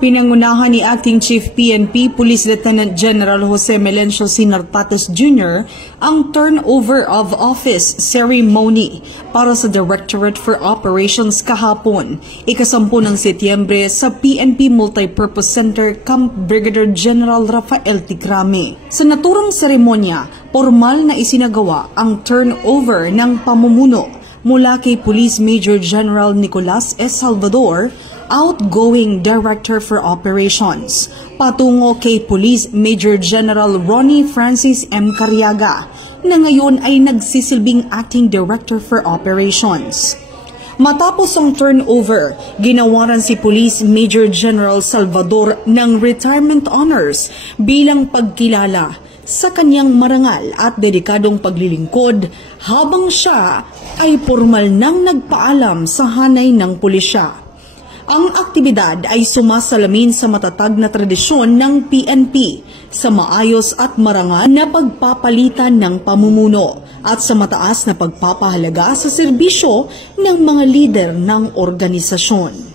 Pinangunahan ni Acting Chief PNP Police Lieutenant General Jose Melencio C. Nartates Jr. ang turnover of office ceremony para sa Directorate for Operations kahapon, ika-10 ng Setyembre sa PNP Multipurpose Center Camp Brigadier General Rafael Ticrame. Sa naturang seremonya, formal na isinagawa ang turnover ng pamumuno mula kay Police Major General Nicolas S. Salvador, outgoing Director for Operations, patungo kay Police Major General Ronnie Francis M. Cariaga, na ngayon ay nagsisilbing Acting Director for Operations. Matapos ang turnover, ginawaran si Police Major General Salvador ng retirement honors bilang pagkilala sa kanyang marangal at dedikadong paglilingkod habang siya ay formal nang nagpaalam sa hanay ng pulisya. Ang aktibidad ay sumasalamin sa matatag na tradisyon ng PNP sa maayos at marangal na pagpapalitan ng pamumuno at sa mataas na pagpapahalaga sa serbisyo ng mga lider ng organisasyon.